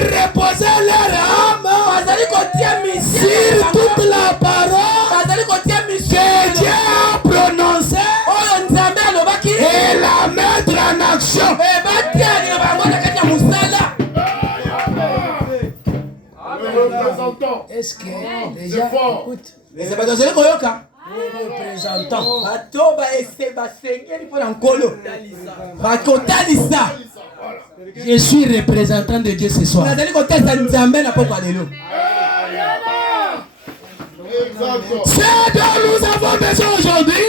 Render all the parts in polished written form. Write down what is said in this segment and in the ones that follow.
reposer leur âme sur toute la parole que Dieu a prononcée et la mettre en action. Est-ce que déjà écoute Les abattoirs koyoka. représentant je suis représentant de Dieu ce soir. Ce dont nous avons besoin aujourd'hui,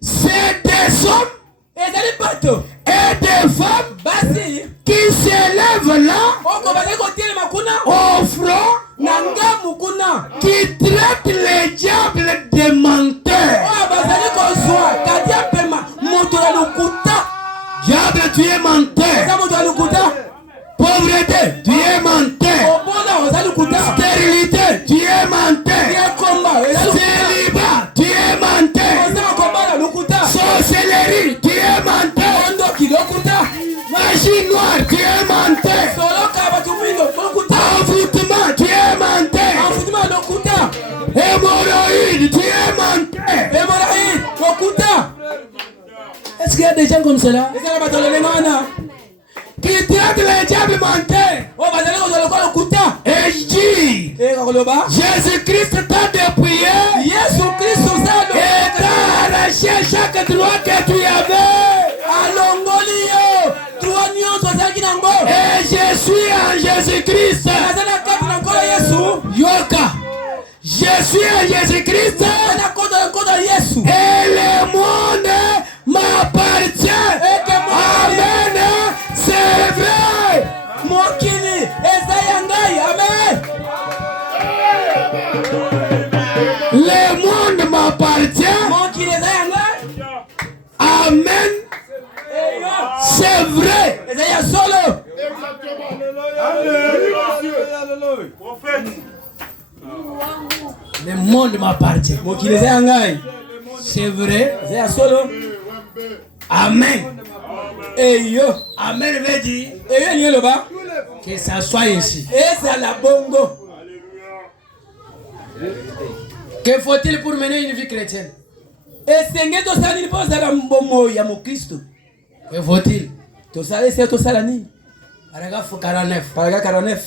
c'est des hommes et des femmes qui s'élèvent là au front, qui traitent les diables de menteurs. Diable, tu es menteur. Pauvreté, tu es menteur. Stérilité, tu es menteur. Célibat, tu es menteur. Sorcellerie, tu es menteur. Magie noire, tu es menteur. Envoûtement, tu es menteur. Hémorroïde, tu es menteur. Est-ce qu'il y a des gens comme cela? Qui traitent les diables menteurs. Et je dis, Jésus-Christ t'a dépouillé et t'a arraché chaque droit que tu avais. Et je suis en Jésus-Christ. Yoka. Je suis en Jésus-Christ. Et le monde m'appartient. Amen. C'est vrai. Le monde m'appartient. Amen. C'est vrai. Le monde m'appartient. C'est vrai. Amen. Amen veut dire que ça soit ainsi. Que faut-il pour mener une vie chrétienne? Que faut-il? Paragraphe 49.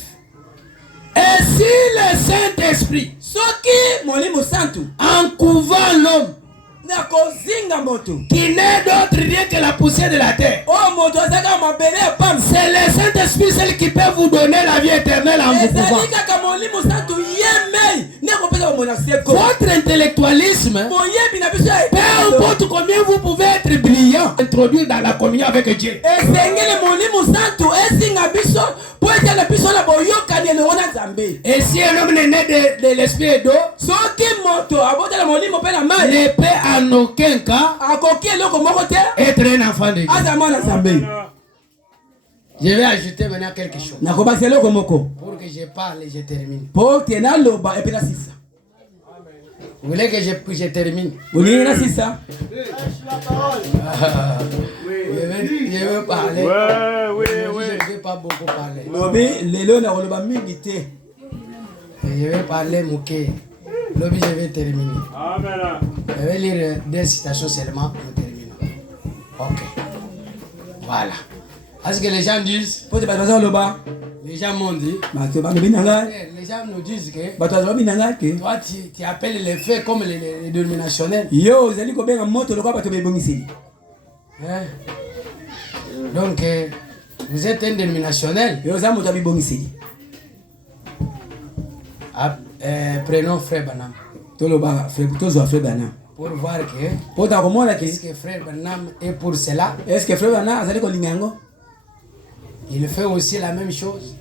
Et si le Saint-Esprit, en couvant l'homme, qui n'est d'autre rien que la poussière de la terre, c'est le Saint-Esprit seul qui peut vous donner la vie éternelle en vous pouvant. Votre intellectualisme, peu importe combien vous pouvez être brillant, introduire dans la communion avec Dieu. Et si un homme est né de l'esprit et d'eau, ne peut en aucun cas être un enfant de Dieu. Je vais ajouter maintenant quelque chose. Pour que je parle et je termine. Vous voulez que je termine? Je veux parler. Je ne veux pas beaucoup parler. Je vais parler Mouké. Je vais terminer. Je vais lire des citations seulement. Nous terminons. Ok. Voilà. Est-ce que les gens disent? Les gens m'ont dit. Les gens nous disent que toi tu appelles les faits comme les dénominationnels. Hein? Donc vous êtes un dénominationnel. Prenons Frère Branham. Pour voir que est-ce que Frère Branham est pour cela. Il fait aussi la même chose.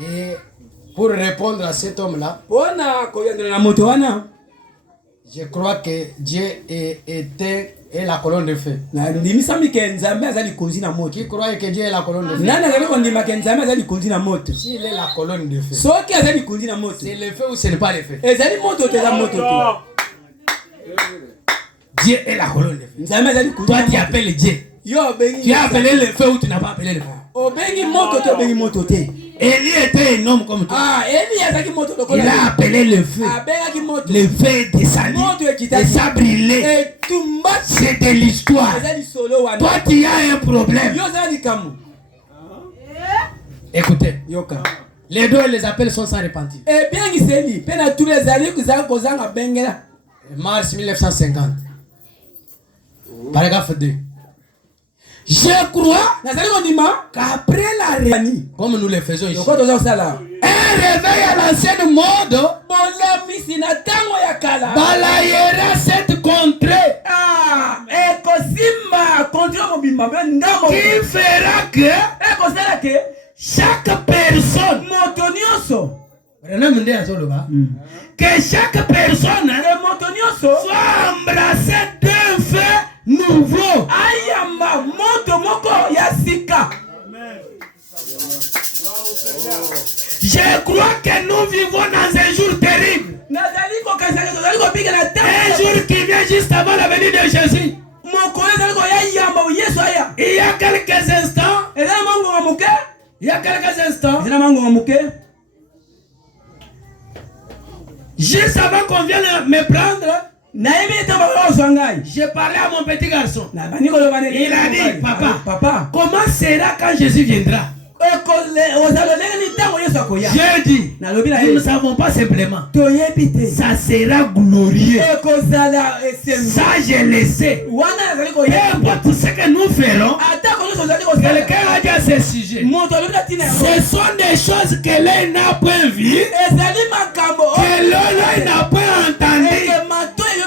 Et pour répondre à cet homme-là, je crois que Dieu est la colonne de feu. Qui croit que Dieu est la colonne de feu? S'il est la colonne de feu, c'est le feu ou ce n'est pas le feu? Dieu est la colonne de feu. Toi tu appelles Dieu. Tu as appelé le feu ou tu n'as pas appelé le feu? Élie était un homme comme toi. Il a appelé le feu. Le feu est descendu. Et ça brûlait. C'est de l'histoire. Toi, tu as un problème. Écoutez. Les deux et les appels sont sans repentir. Mars 1950. Paragraphe 2. Je crois qu'après la réunion, comme nous le faisons ici, un réveil à l'ancienne mode balayera cette contrée qui fera que chaque personne que chaque personne soit embrassée d'un feu nouveau. Je crois que nous vivons dans un jour terrible. Un jour qui vient juste avant la venue de Jésus. Il y a quelques instants, juste avant qu'on vienne me prendre, j'ai parlé à mon petit garçon. Il a dit, papa, comment sera quand Jésus viendra? J'ai dit, nous ne savons pas simplement. Ça sera glorieux. Ça, je le sais. Peu importe ce que nous ferons, quelqu'un a dit à ce sujet. Ce sont des choses que l'œil n'a pas vues, que l'œil n'a pas entendues,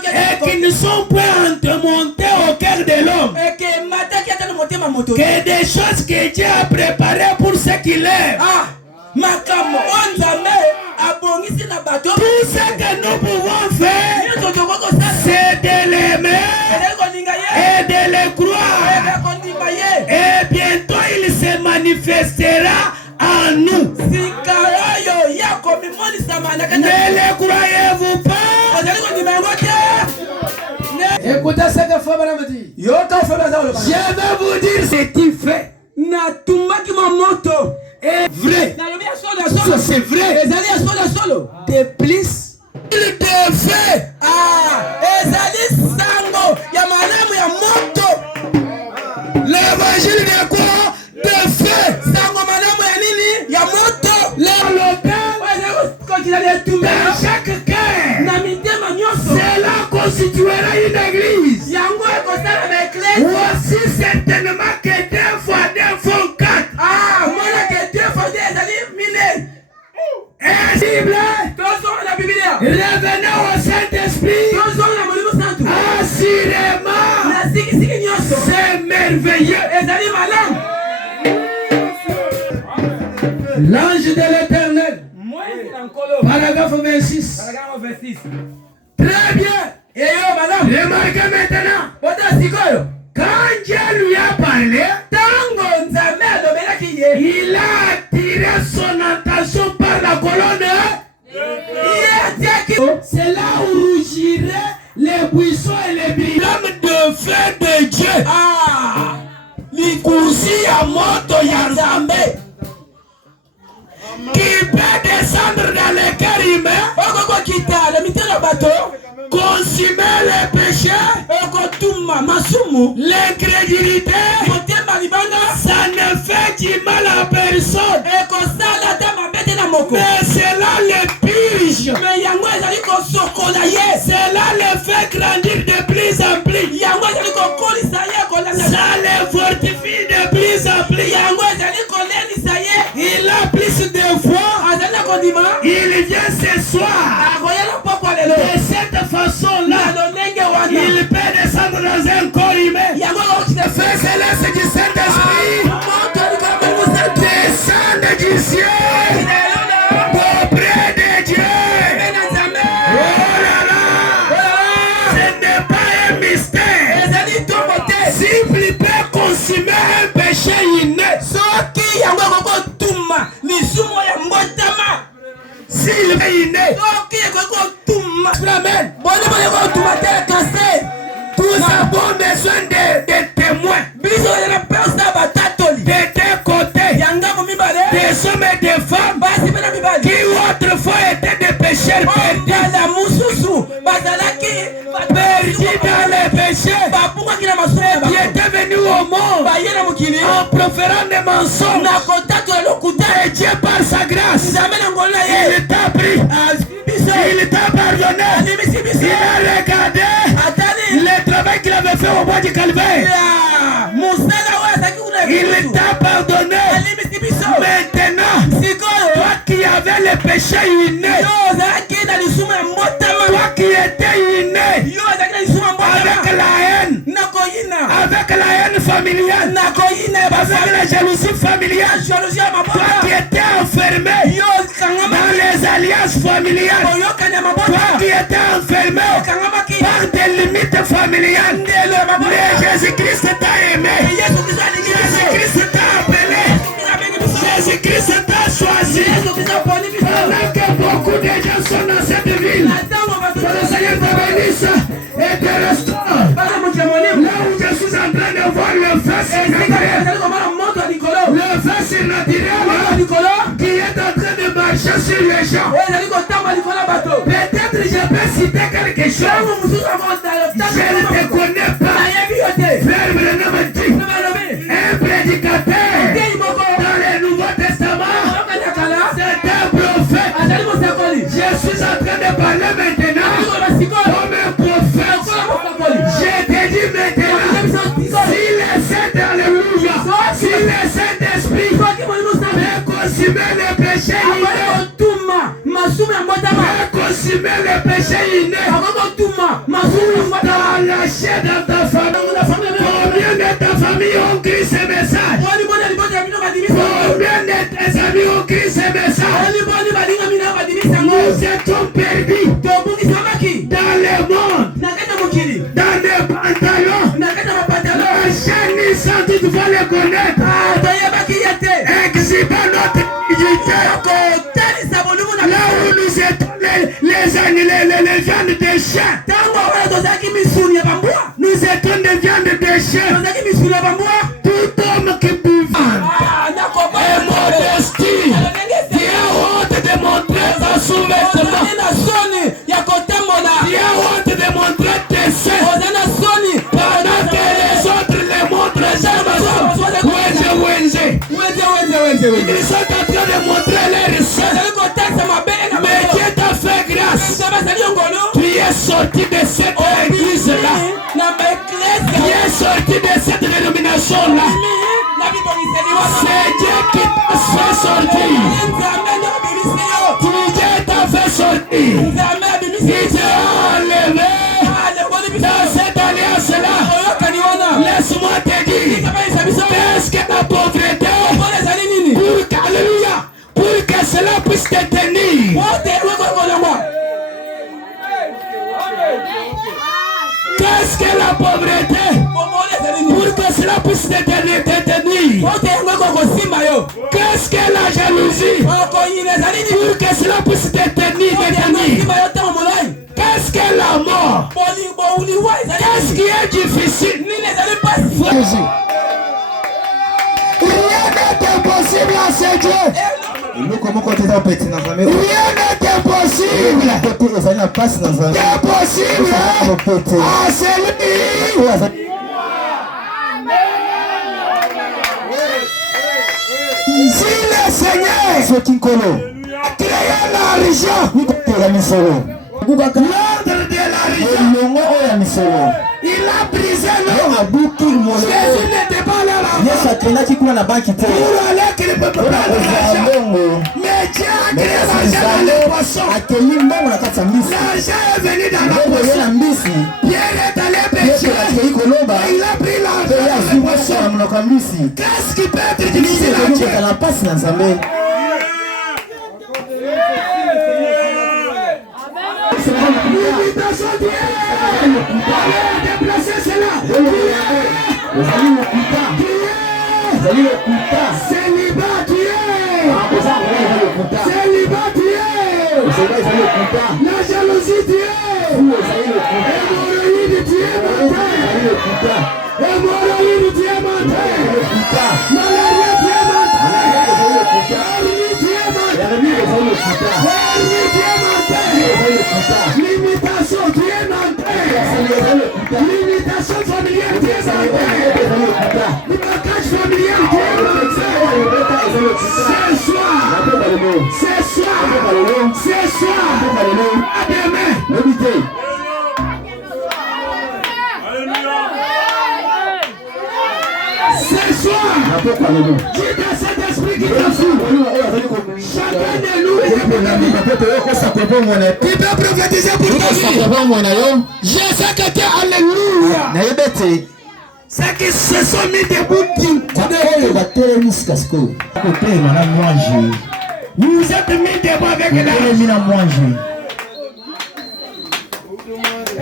et qui ne sont pas montées au cœur de l'homme. Que des choses que Dieu a préparées pour ce qu'il est. Tout ce que nous pouvons faire, c'est de l'aimer et de le croire. Et bientôt il se manifestera en nous. Ne le croyez-vous pas? Écoutez ce que Fabien me dit. Je vais vous dire ce qu'il fait. Et vrai. Ça c'est vrai. De plus, il te fait. L'évangile de quoi? De fait. Dans chaque cœur, cela constituera une église. Voici certainement que 2 fois 2 font 4. Revenez au Saint-Esprit. Assurément, c'est merveilleux. L'ange de l'Éternel. Paragraphe 26. Très bien. Remarquez maintenant. Quand Dieu lui a parlé, il a attiré son attention par la colonne. C'est là où rougirait les buissons et les billes de feu de Dieu. L'ikusi à moto Yazambe qui peut descendre dans les cœurs humains, consumer les péchés, l'incrédulité. Ça ne fait du mal à personne. Mais cela le purge. Cela le fait grandir de plus en plus. Ça le fortifie de plus en plus. Il a plus de foi. Il vient ce soir. De cette façon-là, il peut descendre dans un corps humain. Fais céleste du Saint-Esprit. Descendre du ciel. Auprès de Dieu. Oh là là. Ce n'est pas un mystère. S'il peut consumer un péché inné. S'il est inné. Nous avons besoin de témoins. en proférant des mensonges. Et Dieu par sa grâce, il t'a pris, il t'a pardonné, il a regardé le travail qu'il avait fait au bois du Calvaire. Il t'a pardonné. Maintenant, toi qui avais le péché inné, toi qui étais inné avec la haine familiale, avec la jalousie familiale, toi qui étais enfermé dans les alliances familiales, toi qui étais enfermé par des limites familiales, mais Jésus-Christ t'a aimé, Jésus-Christ t'a appelé, Jésus-Christ t'a choisi. Pendant que beaucoup de gens sont dans cette ville, que le Seigneur te bénisse et te restaure. Là où je suis en train de voir le feu naturel qui est en train de marcher sur les gens. Peut-être je peux citer quelque chose. Je ne te connais pas. Frère Branham dit, un prédicateur dans le Nouveau Testament, c'est un prophète. Je suis en train de parler maintenant comme un prophète. Je te dis maintenant, si le Saint, alléluia, si le Saint-Esprit veut consumer le péché inné, veut consumer le péché inné dans la chair de ta famille, combien de ta famille ont crié ce message? Combien de tes amis ont crié ce message? Nous étions perdus dans le monde, dans les pantalons, chaîne sans tu vas les connaître, exhibant notre dignité, là où nous étions les viandes de chien, nous étions des viandes de chien, tout homme qui buvait est modestie, tu as honte de montrer ta sous-vêtement, tu as honte de montrer tes seins, pendant que les autres les montrent jamais. Ils sont en train de montrer les seins, mais Dieu t'a fait grâce. Tu es sorti de cette église-là, tu es sorti de cette dénomination-là. C'est Dieu qui t'a fait sortir. Dieu t'a fait sortir. Il t'a enlevé dans cette alliance-là. Laisse-moi te dire, qu'est-ce que la pauvreté pour que cela puisse te tenir. Qu'est-ce que la pauvreté pour que cela puisse te tenir? Qu'est-ce que la jalousie pour que cela puisse te tenir? Qu'est-ce que la mort? Qu'est-ce qui est difficile? Rien n'est impossible à ce Dieu. Rien n'est impossible. C'est possible à celui. Si le Seigneur a créé l'argent, l'ordre de l'argent, il a brisé l'homme. Jésus n'était pas là pour aller qu'il ne peut pas l'argent. Mais Dieu a créé l'argent dans les poissons. L'argent est venu dans la poisson. Pierre est allé pêcher. Il a pris l'argent dans les poissons. Qu'est-ce qui peut être difficile à Dieu? L'imitation Dieu. Allez déplacer cela. Célibat Dieu. Célibat Dieu. La jalousie Dieu. Hémorroïde Dieu menteur. Hémorroïde Dieu menteur. Malaria Dieu menteur. Hernie Dieu menteur. Hernie Dieu menteur. Limitation Dieu menteur. Limitation familiale Dieu menteur. Blocage familial. Gabriel qui est lancé. Ce soir. À demain. Ce soir, Dieu dans cet esprit qui t'a fait. Chacun de nous qui peut prophétiser pour ta vie. Je sais que tu es alléluia. C'est qu'ils se sont mis debout d'une vous vous êtes mis debout avec la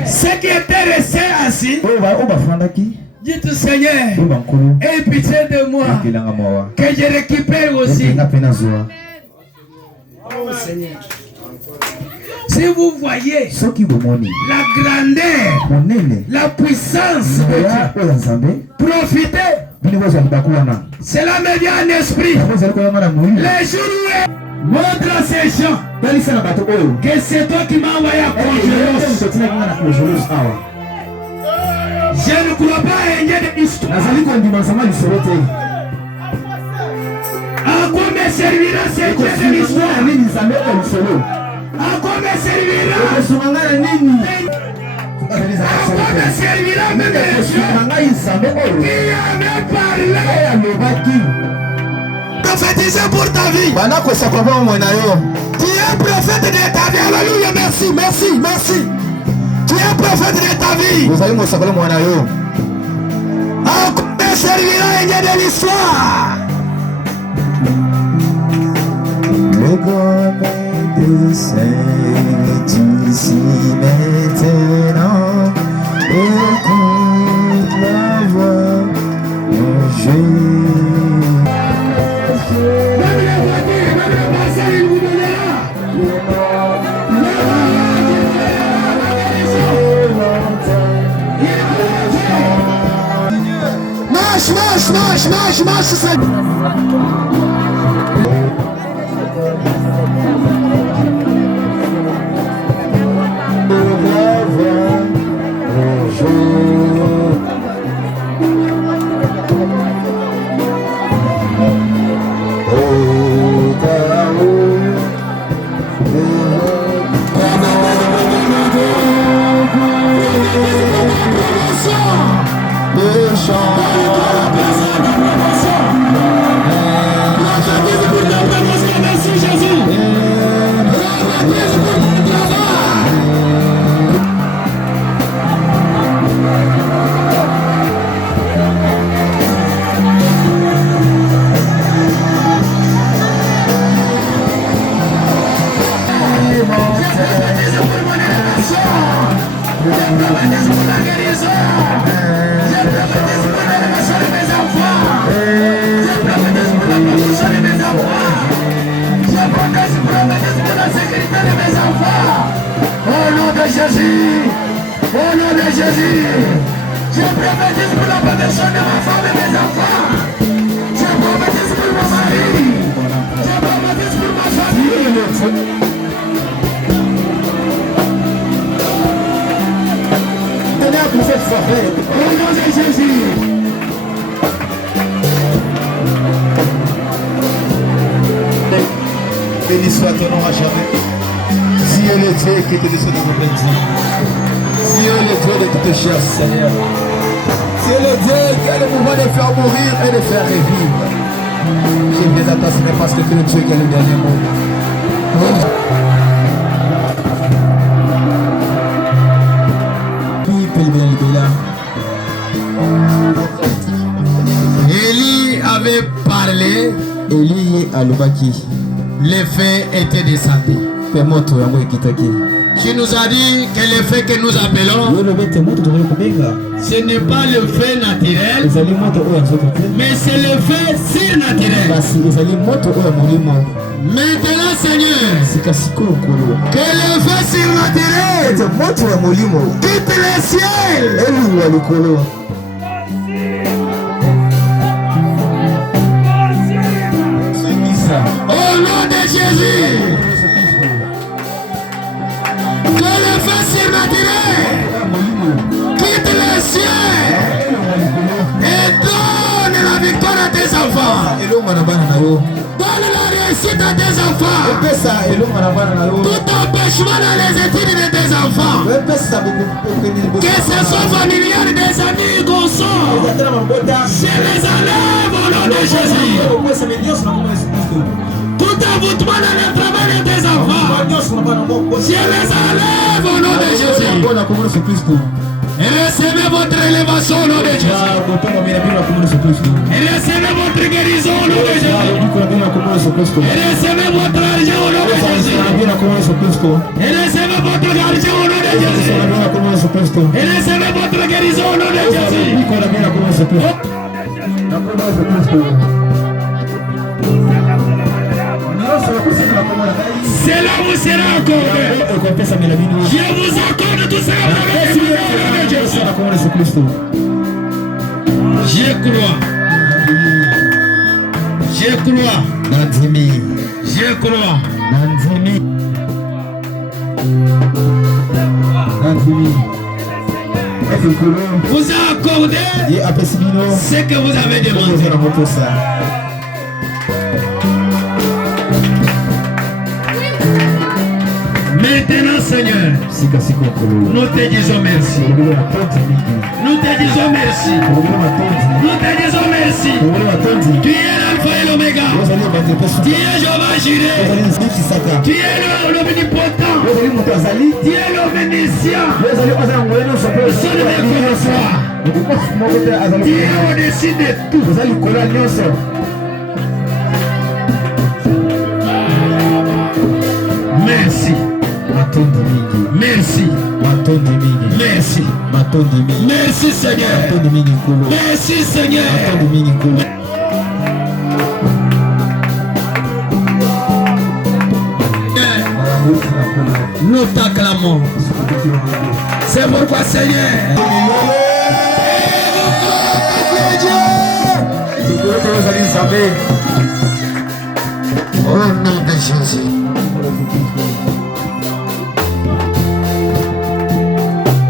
ceux qui étaient restés assis. Dites Seigneur, aie pitié de moi, que je récupère aussi. Oh Seigneur. Si vous voyez la grandeur, la puissance de Dieu, profitez. Cela me vient en esprit. Les jours où montre à ces gens que c'est toi qui m'as envoyé à Congelos. Je ne crois pas à un lien d'histoire. À quoi me servira ce lien de l'histoire? À quoi me servira? À quoi me servira même les gens qui avaient parlé? Prophétiser pour ta vie. Tu es prophète de ta vie. Alléluia, merci, merci, merci. Tu es prophète de ta vie. À quoi me servira un lien de l'histoire? Le grand descend ici maintenant. Écoute la voix de Jésus. Même les voitures, même le passage, il vous donnera. Marche. Au nom de Jésus, je prophétise pour la protection de ma femme et mes enfants. Je prophétise pour mon mari. Je prophétise pour ma famille. Seigneur, pour cette soirée, au nom de Jésus. Béni soit ton nom à jamais. Dieu le Dieu qui te descend de nos bêtises. Dieu le Dieu de toute chair, Seigneur. Dieu le Dieu qui a le pouvoir de faire mourir et de faire revivre. Je viens à toi, Seigneur, parce que tu es le Dieu qui a le dernier mot. Qui peut bien libérer? Élie avait parlé. Élie a l'obaki. Les faits étaient descendus. Qui nous a dit que le fait que nous appelons, ce n'est pas le fait naturel, mais c'est le fait surnaturel. Maintenant, Seigneur, que le fait surnaturel quitte le ciel. Au nom de Jésus, que le feu surnaturel quitte le ciel et donne la victoire à tes enfants. Donne la réussite à tes enfants. Tout empêchement dans les études de tes enfants. Que ce soit familial, des amis, consorts. Je les enlève au nom de Jésus. Tout envoûtement dans le travail de tes enfants. Je les enlève au nom de Jésus. Et recevez votre élévation au nom de Jésus. Et recevez votre guérison au nom de Jésus. Et recevez votre argent au nom de Jésus. Et recevez votre argent au nom de Jésus. Et recevez votre guérison au nom de Jésus. C'est là où sera accordé. Je vous accorde tout ça. Je crois. Je crois. Je crois. Vous accordez ce que vous avez demandé. Maintenant, Seigneur, nous te disons merci. Nous te disons merci. Nous te disons merci. Tu es l'alpha et l'oméga. Tu es Jéhovah Jireh. Tu es l'omnipotent. Tu es l'omniscient. Personne ne connaît. Tu es au-dessus de tout. Merci. Merci. Merci. Merci Seigneur. Merci Seigneur. Nous t'acclamons. C'est pourquoi Seigneur. Au nom de Jésus.